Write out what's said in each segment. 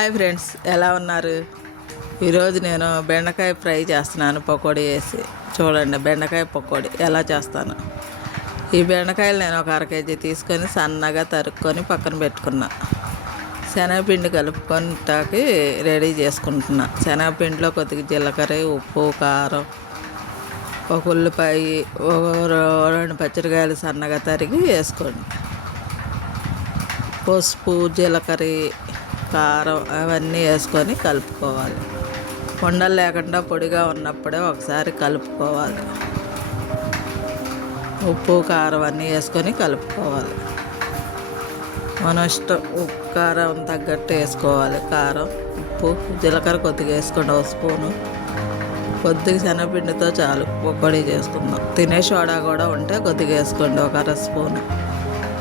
Hi friends ఎలా ఉన్నారు? ఈరోజు నేను బెండకాయ ఫ్రై చేస్తున్నాను పకోడీ వేసి చూడండి బెండకాయ పకోడీ ఎలా చేస్తాను. ఈ బెండకాయలు నేను ఒక అర కేజీ తీసుకొని సన్నగా తరుక్కొని పక్కన పెట్టుకున్నా. శనగపిండి కలుపుకొనిటాకి రెడీ చేసుకుంటున్నా. శనగపిండిలో కొద్దిగా జీలకర్ర ఉప్పు కారం ఒక ఉల్లిపాయ ఒక రెండు పచ్చడికాయలు సన్నగా తరిగి వేసుకోండి. పసుపు జీలకర్ర కారం అవన్నీ వేసుకొని కలుపుకోవాలి. ఉండలు లేకుండా పొడిగా ఉన్నప్పుడే ఒకసారి కలుపుకోవాలి. ఉప్పు కారం అన్నీ వేసుకొని కలుపుకోవాలి. మన ఇష్టం ఉప్పు కారం తగ్గట్టు వేసుకోవాలి. కారం ఉప్పు జీలకర్ర కొద్దిగా వేసుకోండి. ఒక స్పూను. కొద్దిగా శనగపిండితో చాలు పొడి చేసుకుందాం. తినే సోడా కూడా ఉంటే కొద్దిగా వేసుకోండి. ఒక అర స్పూను.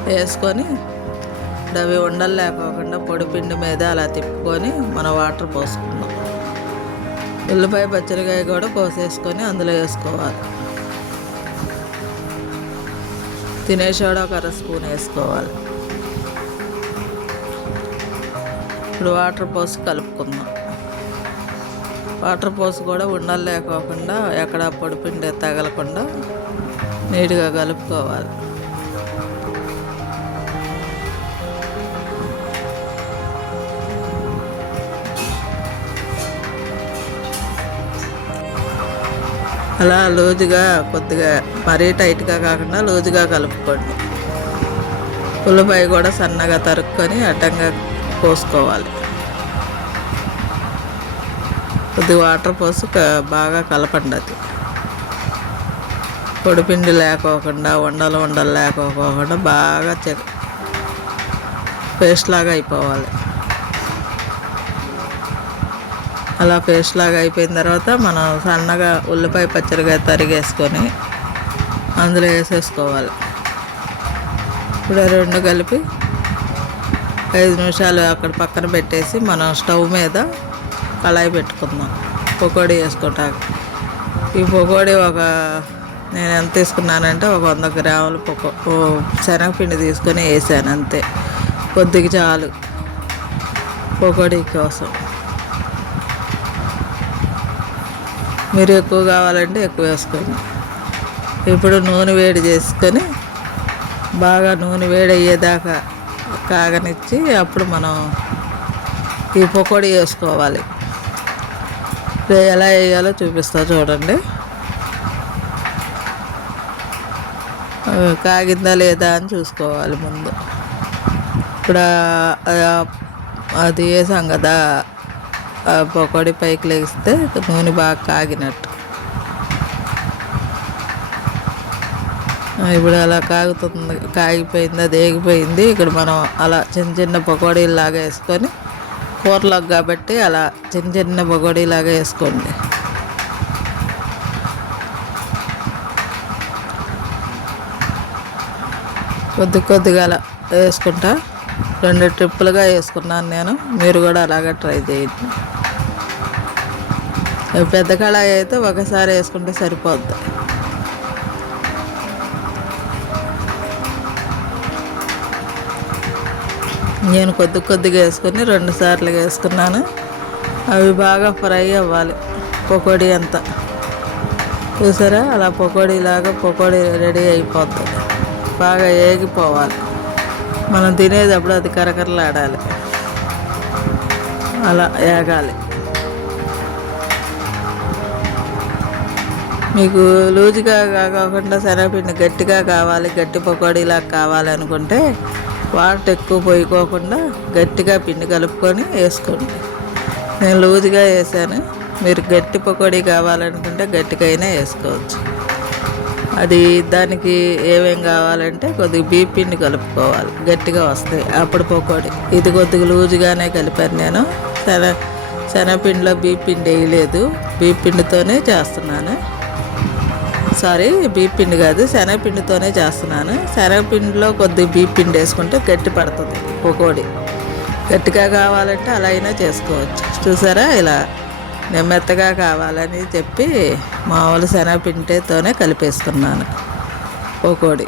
వేసుకొని ఇప్పుడు అవి ఉండలు లేకోకుండా పొడిపిండి మీద అలా తిప్పుకొని మన వాటర్ పోసుకుందాం ఉల్లిపాయ పచ్చడికాయ కూడా కోసేసుకొని అందులో వేసుకోవాలి. తినే ఒక అర స్పూన్ వేసుకోవాలి. ఇప్పుడు వాటర్ పోసి కలుపుకుందాం. వాటర్ పోసి కూడా ఉండలు లేకోకుండా ఎక్కడ పొడిపిండి తగలకుండా నీట్గా కలుపుకోవాలి. అలా లూజుగా కొద్దిగా మరీ టైట్గా కాకుండా లూజుగా కలుపుకోండి. ఉల్లిపాయ కూడా సన్నగా తరుక్కొని అడ్డంగా పోసుకోవాలి. కొద్దిగా వాటర్ పోసి బాగా కలపండి అది. పొడిపిండి లేకోకుండా ఉండలు ఉండలు లేకోకుండా బాగా చె పేస్ట్ లాగా అయిపోవాలి. అలా పేస్ట్ లాగా అయిపోయిన తర్వాత మనం సన్నగా ఉల్లిపాయ పచ్చడిగా తరిగేసుకొని అందులో వేసేసుకోవాలి. ఇప్పుడు రెండు కలిపి ఐదు నిమిషాలు అక్కడ పక్కన పెట్టేసి మనం స్టవ్ మీద కళాయి పెట్టుకుందాం. పకోడీ వేసుకోవటానికి ఈ పకోడీ ఒక నేను ఎంత తీసుకున్నానంటే ఒక వంద గ్రాముల పకో శనగపిండి తీసుకొని వేసాను అంతే. కొద్దిగా చాలు. పకోడీ కోసం. మీరు ఎక్కువ కావాలంటే ఎక్కువ వేసుకోండి. ఇప్పుడు నూనె వేడి చేసుకొని బాగా నూనె వేడి అయ్యేదాకా కాగనిచ్చి అప్పుడు మనం ఈ పకోడీ వేసుకోవాలి. ఎలా వేయాలో చూపిస్తా చూడండి. కాగిందా లేదా అని చూసుకోవాలి ముందు. ఇప్పుడు అది వేసాం కదా పకోడీ పైకి లేగిస్తే నూనె బాగా కాగినట్టు. ఇప్పుడు అలా కాగుతుంది కాగిపోయింది అది ఏగిపోయింది. ఇక్కడ మనం అలా చిన్న చిన్న పకోడీలాగా వేసుకొని కూరలోకి కాబట్టి అలా చిన్న చిన్న పకోడీలాగా వేసుకోండి. కొద్ది కొద్దిగా అలా వేసుకుంటా. రెండు ట్రిప్పులుగా వేసుకున్నాను నేను. మీరు కూడా అలాగే ట్రై చేయండి. పెద్ద కళాయి అయితే ఒకసారి వేసుకుంటే సరిపోద్ది. నేను కొద్ది కొద్దిగా వేసుకొని రెండు సార్లు వేసుకున్నాను. అవి బాగా ఫ్రై అవ్వాలి. పకోడీ అంతా. చూసారా? అలా పకోడీలాగా పకోడీ రెడీ అయిపోతుంది బాగా ఏగిపోవాలి. మనం తినేటప్పుడు అది కరకరలాడాలి. అలా ఏగాలి. మీకు లూజుగా కాకుండా శనగపిండి గట్టిగా కావాలి గట్టి పకోడీలా కావాలి అనుకుంటే వాటర్ ఎక్కువ పోయిపోకుండా గట్టిగా పిండి కలుపుకొని వేసుకోండి. నేను లూజుగా వేసాను. మీరు గట్టి పకోడీ కావాలనుకుంటే గట్టిగా అయినా వేసుకోవచ్చు. అది దానికి ఏమేం కావాలంటే కొద్దిగా బీప్ పిండి కలుపుకోవాలి. గట్టిగా వస్తాయి అప్పుడు పకోడీ. ఇది కొద్దిగా లూజుగానే కలిపాను నేను. శన శనగపిండిలో బీప్ పిండి వేయలేదు. బీప్ పిండితోనే చేస్తున్నాను. సారీ బీప్ పిండి కాదు శనగపిండితోనే చేస్తున్నాను. శనగపిండిలో కొద్దిగా బీప్ పిండి వేసుకుంటే గట్టి పడుతుంది పకోడీ. గట్టిగా కావాలంటే అలా అయినా చేసుకోవచ్చు. చూసారా ఇలా నెమ్మెత్తగా కావాలని చెప్పి మామూలు శనగపిండితోనే కలిపేసుకున్నాను పకోడీ.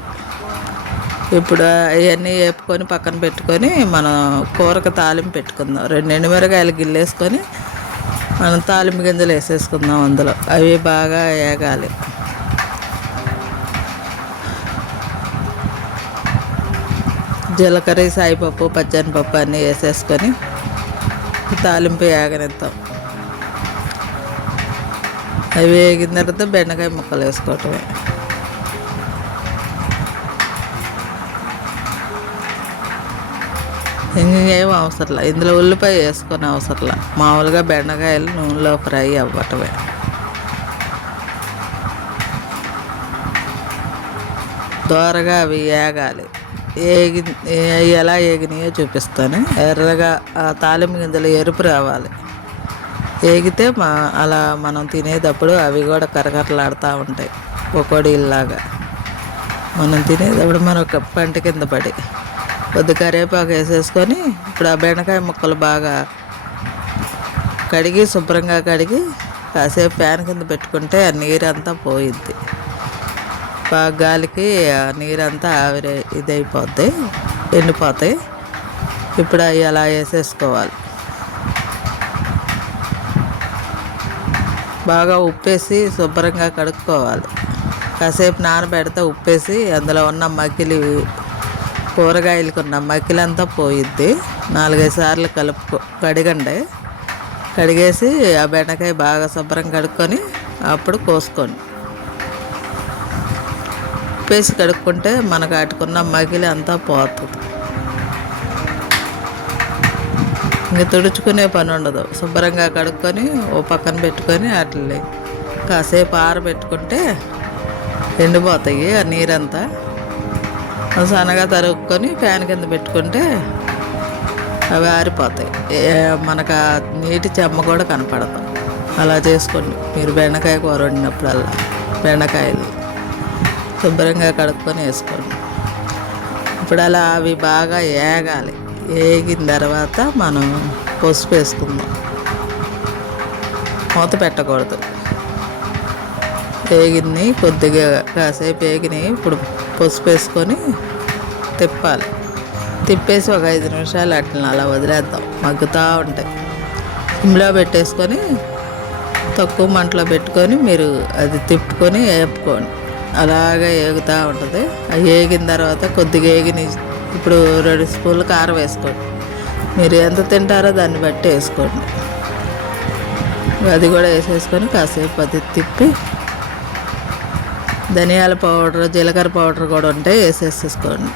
ఇప్పుడు అవన్నీ వేపుకొని పక్కన పెట్టుకొని మనం కూరకు తాలింపు పెట్టుకుందాం. రెండు ఎండుమిరకాయలు గిల్లేసుకొని మనం తాలింపు గింజలు వేసేసుకుందాం అందులో. అవి బాగా వేగాలి. జీలకర్ర సాయిపప్పు పచ్చనిపప్పు అన్నీ వేసేసుకొని తాలింపు వేగనిద్దాం. అవి వేగిన తర్వాత బెండకాయ ముక్కలు వేసుకోవటమే. ఇంకేం అవసరంలా ఇందులో ఉల్లిపాయ వేసుకొని అవసరంలా మామూలుగా బెండకాయలు నూనెలో ఫ్రై అవ్వటమే. దోరగా అవి వేగాలి. ఏగి ఎలా ఏగినాయో చూపిస్తాను. ఎర్రగా ఆ తాలింపు గింజలు ఎరుపు రావాలి. ఏగితే మా అలా మనం తినేటప్పుడు అవి కూడా కరకరలాడుతూ ఉంటాయి. పకోడీలాగా మనం తినేటప్పుడు మనం ఒక పంట కింద పడి కొద్ది కరివేపాకు వేసేసుకొని ఇప్పుడు ఆ బెండకాయ ముక్కలు బాగా కడిగి శుభ్రంగా కడిగి కాసేపు ఫ్యాన్ కింద పెట్టుకుంటే ఆ నీరంతా పోయిద్ది. గాలికి ఆ నీరంతా ఆవిరి ఇదైపోద్ది ఎండిపోతాయి. ఇప్పుడు అవి అలా వేసేసుకోవాలి. బాగా ఉప్పేసి శుభ్రంగా కడుక్కోవాలి. కాసేపు నానబెడితే ఉప్పేసి అందులో ఉన్న మకిలి కూరగాయలకు ఉన్న మకిలంతా పోయిద్ది. నాలుగైదు సార్లు కలుపుకో కడిగండి. కడిగేసి ఆ బెండకాయ బాగా శుభ్రం కడుక్కొని అప్పుడు కోసుకోండి. ఉప్పేసి కడుక్కుంటే మనకు అటుకున్న మగిలి అంతా పోతుంది. ఇంక తుడుచుకునే పని ఉండదు. శుభ్రంగా కడుక్కొని ఓ పక్కన పెట్టుకొని వాటిని కాసేపు ఆరబెట్టుకుంటే ఎండిపోతాయి ఆ నీరంతా. సన్నగా తరుక్కొని ఫ్యాన్ కింద పెట్టుకుంటే అవి ఆరిపోతాయి. మనకు ఆ నీటి చెమ్మ కూడా కనపడదు. అలా చేసుకోండి. మీరు బెండకాయ కూర వండినప్పుడల్లా. బెండకాయలు. శుభ్రంగా కడుక్కొని వేసుకోండి. ఇప్పుడు అలా అవి బాగా ఏగాలి. ఏగిన తర్వాత మనం పసుపు వేసుకుందాం. మూత పెట్టకూడదు. వేగింది కొద్దిగా కాసేపు వేగినాయి ఇప్పుడు పసుపు వేసుకొని తిప్పాలి. తిప్పేసి ఒక ఐదు నిమిషాలు అట్లా అలా వదిలేద్దాం. మగ్గుతూ ఉంటాయి. సిమ్లో పెట్టేసుకొని తక్కువ మంటలో పెట్టుకొని మీరు అది తిప్పుకొని వేపుకోండి అలాగే ఏగుతూ ఉంటుంది. అది ఏగిన తర్వాత కొద్దిగా ఏగిన ఇప్పుడు రెండు స్పూన్లు కారం వేసుకోండి. మీరు ఎంత తింటారో దాన్ని బట్టి వేసుకోండి. అది కూడా వేసేసుకొని కాసేపు అది తిప్పి ధనియాల పౌడర్ జీలకర్ర పౌడర్ కూడా ఉంటే వేసేసేసుకోండి.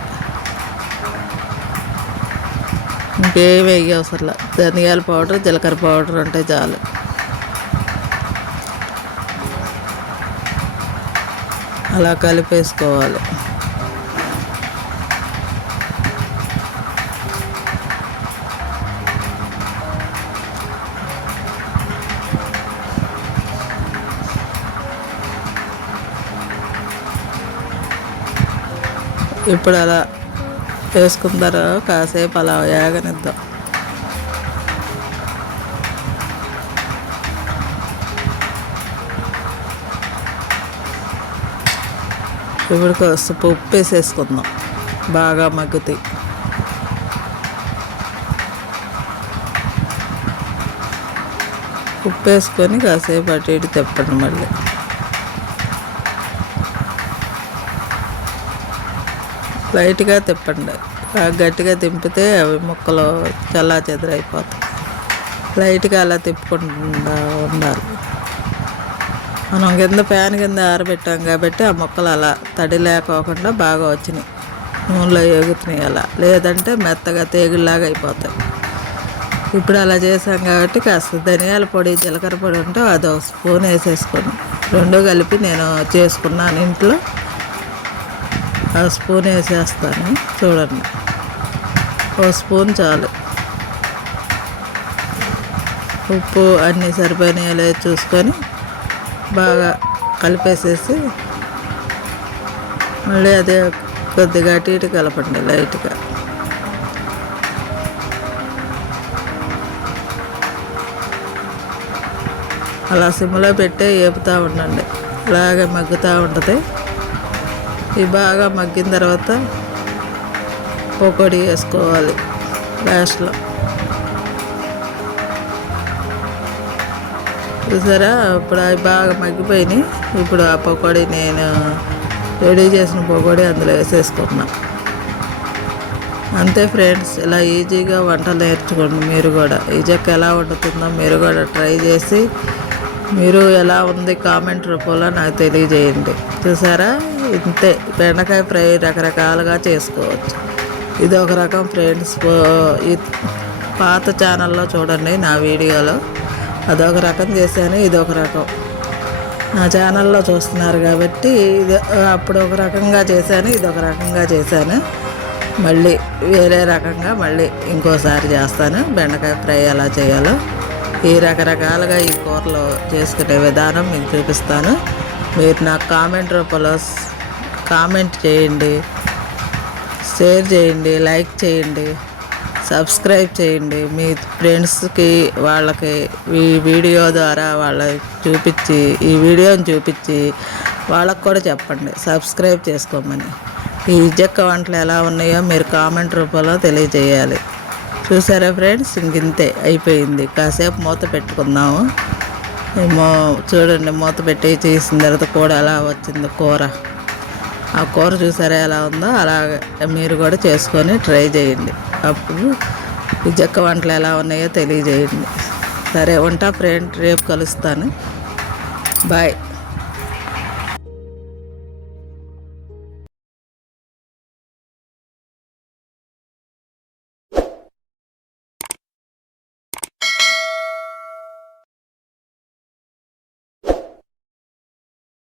ఇంకేం వేయ అవసరం ధనియాల పౌడర్ జీలకర్ర పౌడర్ ఉంటే చాలు. అలా కలిపేసుకోవాలి. ఇప్పుడు అలా వేసుకుంటారు? కాసేపు అలా వేగనిద్దాం. ఇప్పుడు కాస్త ఉప్పు వేసేసుకుందాం బాగా మగ్గుతాయి. ఉప్పు వేసుకొని కాసేపు అటు ఇటు తిప్పండి మళ్ళీ. లైట్గా తిప్పండి. గట్టిగా తింపితే అవి ముక్కలు చల్లా చెదరైపోతాయి. లైట్గా అలా తిప్పుకుంటూ ఉండాలి. మనం కింద ఫ్యాన్ కింద ఆరబెట్టాం కాబట్టి ఆ ముక్కలు అలా తడి లేకోకుండా బాగా వచ్చినాయి. నూనెలో ఎగుతున్నాయి అలా. లేదంటే మెత్తగా తేగుల్లాగా అయిపోతాయి. ఇప్పుడు అలా చేసాం కాబట్టి కాస్త ధనియాల పొడి జీలకర్ర పొడి ఉంటే అది ఒక స్పూన్ వేసేసుకుని రెండు కలిపి నేను చేసుకున్నాను ఇంట్లో. ఆ స్పూన్ వేసేస్తాను. చూడండి. ఓ స్పూన్ చాలు. ఉప్పు అన్నీ సరిపోయినాయో లేదో చూసుకొని బాగా కలిపేసేసి మళ్ళీ అదే కొద్దిగా అటు ఇటు కలపండి లైట్గా. అలా సిమ్లో పెట్టే వేపుతూ ఉండండి. అలాగే మగ్గుతూ ఉంటుంది. ఇవి బాగా మగ్గిన తర్వాత పకోడీ వేసుకోవాలి లాస్ట్లో. చూసారా ఇప్పుడు అవి బాగా మగ్గిపోయినాయి. ఇప్పుడు ఆ పకోడీ నేను రెడీ చేసిన పకోడీ అందులో వేసేసుకున్నా అంతే ఫ్రెండ్స్ ఇలా ఈజీగా వంటలు నేర్చుకోండి మీరు కూడా. ఈ చెక్క ఎలా వండుతుందో మీరు కూడా ట్రై చేసి మీరు ఎలా ఉంది కామెంట్ రూపంలో నాకు తెలియజేయండి. చూసారా? ఇంతే. బెండకాయ ఫ్రై రకరకాలుగా చేసుకోవచ్చు. ఇది ఒక రకం ఫ్రెండ్స్ పాత ఛానల్లో చూడండి నా వీడియోలో. అదొక రకం చేశాను ఇది ఒక రకం. నా ఛానల్లో చూస్తున్నారు కాబట్టి ఇది అప్పుడు ఒక రకంగా చేశాను ఇది ఒక రకంగా చేశాను. మళ్ళీ వేరే రకంగా మళ్ళీ ఇంకోసారి చేస్తాను బెండకాయ ఫ్రై ఎలా చేయాలో. ఈ రకరకాలుగా ఈ కూరలో చేసుకునే విధానం మీకు చూపిస్తాను. మీరు నాకు కామెంట్ రూపంలో కామెంట్ చేయండి షేర్ చేయండి లైక్ చేయండి. సబ్స్క్రైబ్ చేయండి. మీ ఫ్రెండ్స్కి వాళ్ళకి ఈ వీడియో ద్వారా వాళ్ళకి చూపించి ఈ వీడియోని చూపించి వాళ్ళకు కూడా చెప్పండి. సబ్స్క్రైబ్ చేసుకోమని. ఈ ఇజక్క వంటలు ఎలా ఉన్నాయో మీరు కామెంట్ రూపంలో తెలియజేయాలి. చూసారా ఫ్రెండ్స్? ఇంకింతే అయిపోయింది. కాసేపు మూత పెట్టుకుందాము. ఏమో చూడండి మూత పెట్టి చేసిన తర్వాత కూడా ఎలా వచ్చింది కూర. ఆ కూర చూసారా ఎలా ఉందో అలాగే మీరు కూడా చేసుకొని ట్రై చేయండి. అప్పుడు ఈ జక్క వంటలు ఎలా ఉన్నాయో తెలియజేయండి. సరే ఉంటా ఫ్రెండ్ రేపు కలుస్తాను. బాయ్.